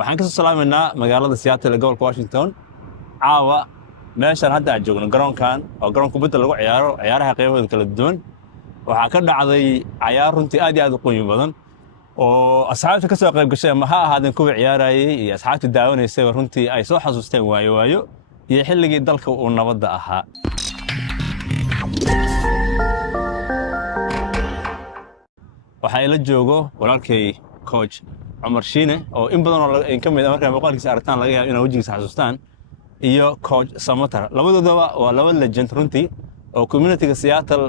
waxaan ka soo salaameynaa magaalada Seattle ee gobolka Washington caawa meeshan hadda aan joogno garoonkan oo garoon kubadda lagu ciyaaro ciyaaraha qaybahooda kala duwan waxaa ka dhacday ciyaar runtii aad iyo aad u qiimo badan oo asxaabta ka soo qayb gashay ama ha ahaadeen kuwa ciyaarayay iyo asxaabta daawanaysay runtii ay soo xasuusteen waayo iyo xilligii dalka uu nabadda ahaa waxaa ila joogo walaalkay coach Umar Shiine oo in badan oo in kamid ah markaa muuqaalkiisa aragtaan laga yaabo inay wajigiisa xasuustaan iyo coach Samatar labadoodaba waa laba legend runtii oo community-ga Seattle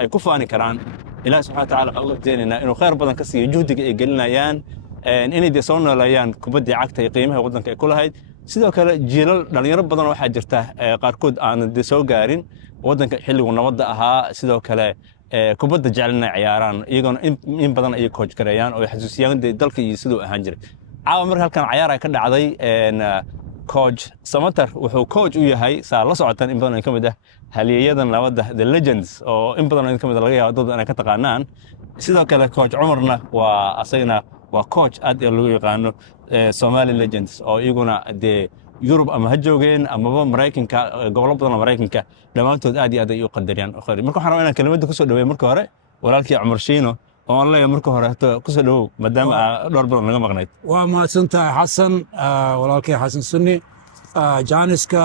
ay ku faani karaan Ilaahay subhanahu wa ta'ala ugu jeedinaa inuu khayr badan ka siiyo juhdiga ay gelinayaan inay soo noolayaan kubadda cagta iyo qiimaha waddanka ay ku lahayd sidoo kale jiilal dhalinyaro badan waxaa jirta qaarkood aan soo gaarin waddanka xilligu nabadda ahaa sidoo kale kubadda jecelna ciyaaraan iyagoo in badan ay coach gareeyaan oo xasuusiyaan dalka iyo sidoo ahaan jiray caawa marka halkan ciyaar ay ka dhacday coach Samatar wuxuu coach u yahay saa la socotaan in badan kamid ah halyeeyada nabadda the legends oo in badan kamid laga yaabo dad inay ka taqaanaan sidoo kale coach Umarna waa asagna waa coach aad loo yaqaano Somali legends oo iyaguna Europe ama ha joogeen ama Mareykanka gobolo badan oo Mareykanka dhamaantood aad iyo aad ay u qadariyaan marka waxaan rabaa inaan kelmadda ku soo dhaweeyo marka hore walaalkii Umar Shiino oo la marka hore ku soo dhawow maadaama dhowr badan naga maqnayd waa mahadsantahay Xasan walaalkii Xasan Sunni Janiska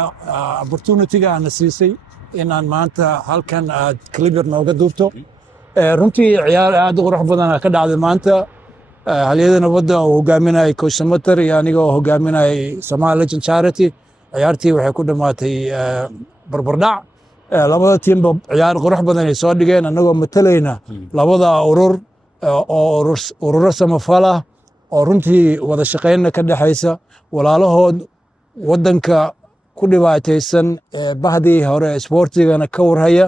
opportunity-ga aan siisay inaan maanta halkan aad clipper nooga duubto runtii ciyaar aad u qurux badan ka dhacday maanta halyeeyada nabadda oo hogaaminayay coach Samatar iyo aniga oo hogaaminayay Somali Legend Charity ciyaartii waxay ku dhamaatay barbardhac labada tiimba ciyaar qurux badan ay soo dhigeen anagoo matalayna labada urur oo ururo samafala oo runtii wada shaqeyn ka dhaxaysa walaalahood waddanka ku dhibaataysan bahdii hore sportigana ka warhaya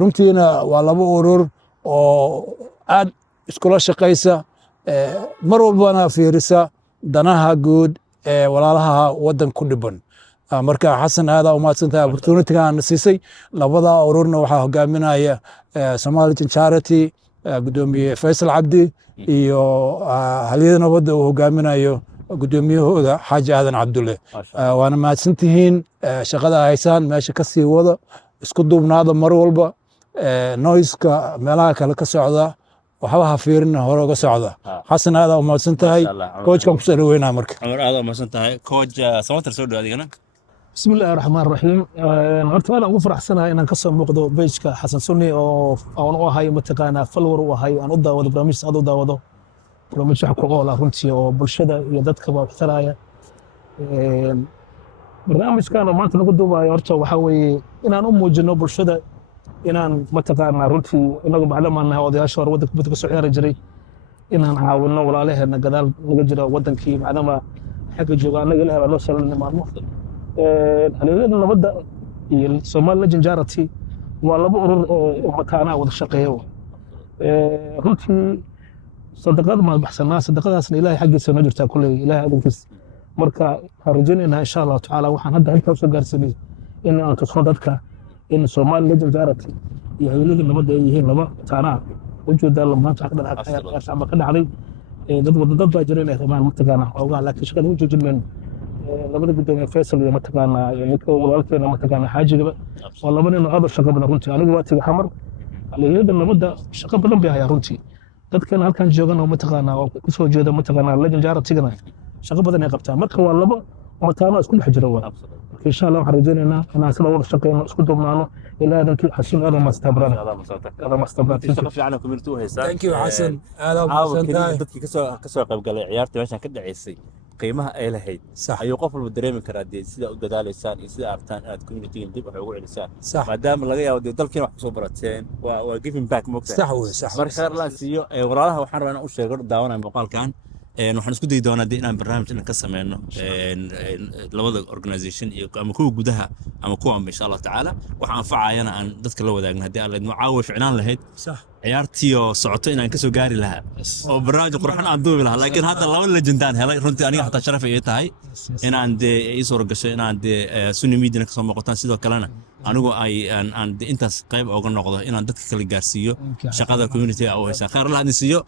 runtiina waa laba urur oo aad iskula shaqaysa mar walbana fiirisa danaha guud ee walaalaha waddan ku dhiban marka Xasan aad u mahadsantahay opportunity-ga aan siisay labada ururna waxaa hogaaminaya Somali Legend Charity gudoomiye Faisal Cabdi iyo halyeeyada nabadda oo hogaaminayo gudoomiyahooda Xaaji Aadan Cabdulle waana mahadsantihiin shaqada haysaan meesha ka sii wada isku duubnaada mar walba noise-ka meelaha kale ka socda waxba ha fiirin hore uga socda Xasan aad u mahadsantahay coach-kan ku soo dhaweynaa marka Umar aad u mahadsantahay coach Samatar soo dhawaad adigana بسم الله الرحمن الرحيم horta waan ugu faraxsanahay inaan ka soo muuqdo page-ka Xasan Sunni oo aan u ahay mataqaana follower u ahay aan u daawado barnaamij aad u daawado barnaamij wax ku ool ah runtii oo bulshada iyo dadka ba waxtaraya barnaamijkan oo maanta lagu duubayo horta waxa weeye inaan u muujino bulshada inaan mataqaana runtii inagu macluumaadna odayaasha hore waddanka kubadda ka soo ciyaari jiray inaan caawino walaalaheena gadaal naga jira waddankii macdama xagga jooga anaga ilaahay loo salaamay maalmo halyeeyada nabadda iyo Somali Legend Charity waa laba urur oo mataana wada shaqeeyo runtii sadaqad ma baxsanaa sadaqadaasna ilaahay xaggiisa noo jirtaa kulay ilaahay adinkiis marka harjeenina insha Allah taala waxaan hadda halka soo gaarsiinay in aan tusno dadka in Somali Legend Charity iyo halyeeyada nabadda ay yihiin laba mataana wajooda maanta ka dhacay dad baa jiray inay rabaan mataqaana oogaa laakiin shaqada u joojinayno labada gudoomiye Faisal iyo mataqaana ninka walaalkeena mataqaana Xaajigaba waa laba nin oo aad u shaqo badan runtii anigu waa tigay xamar halyeeyada nabadda shaqo badan bay hayaan runtii dadkan halkan joogan oo mataqaana oo ku soo jeeda mataqaana Legend Charity-gana shaqo badan ay qabtaan marka waa laba mataano isku dhex jira waa insha Allah waxaan rajaynaynaa inaan sida wada shaqeyno isku duubnaano ilaa dadkii Xasan aad ma stabrana shaqo fiican community u haysaa thank you Xasan aad u mahadsantahay dadkii ka soo qayb galay ciyaarta meeshan ka dhaceysay qiimaha ay lahayd ayuu qof walba dareemi karaa sida u dadaalaysaan iyo sida artaan aad community dib wax ugu celisaan maadaama laga yaabo dalkiina wax ku soo barateen waa giving back moogta sax marka khayr la siiyo walaalaha waxaan rabaa inaan u sheego daawanaya muuqaalkan waxaan isku dayi doonaa inaan barnaamij ka sameeyno labada organization iyo ama kuwa gudaha ama kuwa insha Allah taala waxa anfacayana aan dadka la wadaagno hadii aan leedno caawa ficnaan lahayd ciyaartii oo socoto inaan ka soo gaari lahaa oo barnaamij qurxan aan duubi lahaa laakiin hadda laba legendaan helay runtii aniga xataa sharaf ay tahay inaan ii soo gasho inaan Sunni Media ka soo muuqataan sidoo kalena anigu aan intaas qayb uga noqdo inaan dadka kala gaarsiiyo shaqada community oo haysa khayr Allah idin siiyo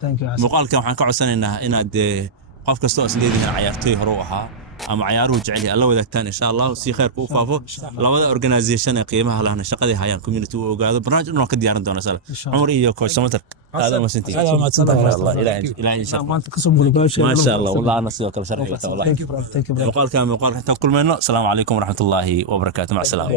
muuqaalkan waxaan ka codsanaynaa inaad qof kasta oo isleedihiin ciyaartoy hore u ahaa ama ciyaaruhu jecel yahay alla wadaagtaan insha Allah si khayrku u faafo labada organization ee qiimaha lahna shaqadii hayaan community u ogaado barnaamij inuu ka diyaarin doono sala Umar iyo coach Samatar هذا ما سنتي الله إلهي إن شاء الله ما أنت قسم بالباشا ما شاء الله والله أنا سوى كل شرح والله ثانك يو وقال كلام وقال حتى كل منه السلام عليكم ورحمة الله وبركاته مع السلامة